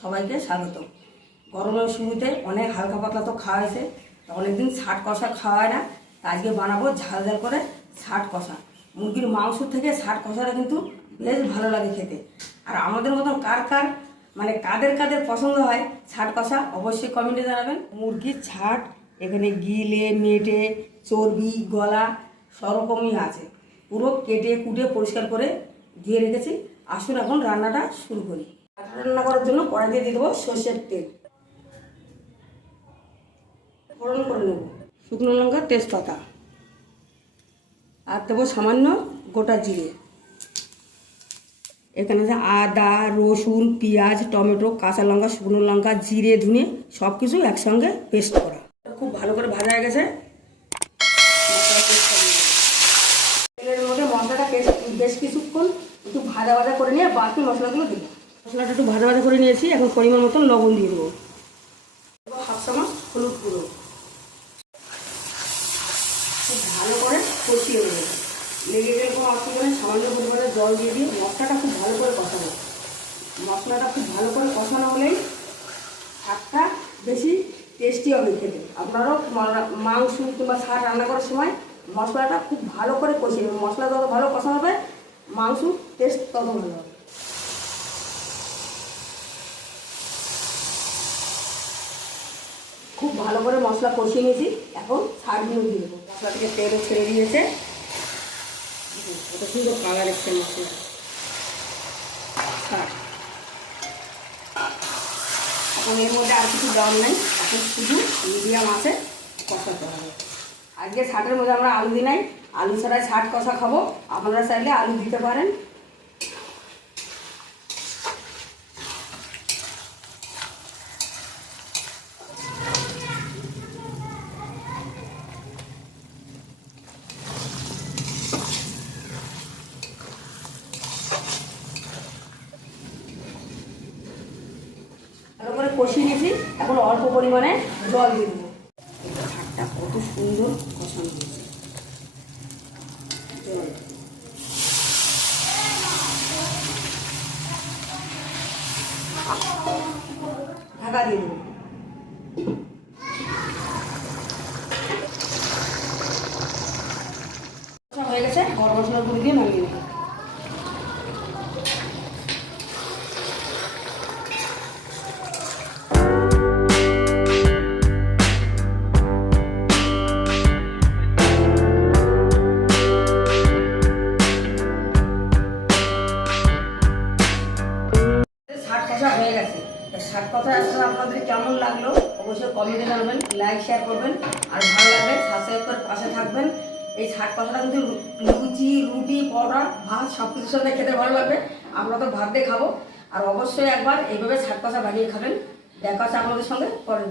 সবাইকে স্বাগত। গরমের শুরুতে অনেক হালকা পাতলা তো খাওয়া হয়েছে অনেকদিন ষাট কষা খাওয়া হয় না আজকে বানাবো ঝাল ঝাল করে ষাট কষা। মুরগির মাংস থেকে ষাট কষাটা কিন্তু বেশ ভালো লাগে খেতে। আর আমাদের মতন কার কার মানে কাদের কাদের পছন্দ হয় ছাট কষা, অবশ্যই কমেন্টে জানাবেন। মুরগির ছাট, এখানে গিলে, মেটে, চর্বি, গলা সরকমই আছে। পুরো কেটে কুটে পরিষ্কার করে দিয়ে রেখেছি। আসুন এখন রান্নাটা শুরু করি। রান্না করার জন্য কড়াই দিয়ে দিয়ে দেবো সর্ষের তেল। ফোড়ন করে নেব। শুকনো লঙ্কা, তেজপাতা। আর দেবো সামান্য গোটা জিরে। এখানে যে আদা, রসুন, পেঁয়াজ, টমেটো, কাঁচা লঙ্কা, শুকনো লঙ্কা, জিরে, ধুনে সব কিছু একসঙ্গে পেস্ট করা। খুব ভালো করে ভাজা হয়ে গেছে। তেলের মধ্যে মশলাটা বেশ কিছুক্ষণ ভাজা ভাজা করে নিয়ে বাকি মশলাগুলো দিই মশলাটা একটু ভাজা ভাজা করে নিয়েছি এখন পরিমাণ মতন লবণ দিয়ে দেবো। হাফ চামচ হলুদ গুঁড়ো। খুব ভালো করে কষিয়ে নেব। লেগে গেলে কোনো অসুবিধা নেই সামান্য পরিমাণে জল দিয়ে দিয়ে মশলাটা খুব ভালো করে কষানো মশলাটা খুব ভালো করে কষানো হলেই শাকটা বেশি টেস্টি হবে খেতে। আপনারাও মাংস কিংবা শাক রান্না করার সময় মশলাটা খুব ভালো করে কষিয়ে মশলা যত ভালো কষা হবে মাংস টেস্ট তত ভালো হবে। খুব ভালো করে মশলা কষিয়ে নিয়েছি, এখন শাকগুলো দিয়ে দেবো। মশলা থেকে তেলও ছেড়ে দিয়েছে। কত সুন্দর কালার এসছে মশলা। এখন এর মধ্যে আর কিছু দাম নেই, এখন শুধু মিডিয়াম আছে, কষাতে হবে। আজকে ছাটের মধ্যে আমরা আলু দিই নাই। আলু ছাড়াই ছাট কষা খাব। আপনারা চাইলে আলু দিতে পারেন। ভালো করে কষিয়ে নিয়েছি। এখন অল্প পরিমাণে জল দিয়ে দেবো। কত সুন্দর কষানো হয়েছে। ঢাকা দিয়ে দেবো। হয়ে গেছে, গরম মশলার গুঁড়ি দিয়ে নামিয়ে নেব। কথা হয়ে গেছে। ষাট কথা আসলে আপনাদের কেমন লাগল, অবশ্যই কমেন্টে জানাবেন লাইক শেয়ার করবেন, আর ভালো লাগলে সাবস্ক্রাইব করে পাশে থাকবেন। এই ষাট কথাটা কিন্তু লুচি, রুটি, পরোটা, ভাত সব কিছুর সাথে খেতে ভালো লাগবে। আমরা তো ভাত দিয়ে খাব। আর অবশ্যই একবার এইভাবে ষাট কথা বানিয়ে খাবেন। দেখা হচ্ছে আপনাদের সঙ্গে পরের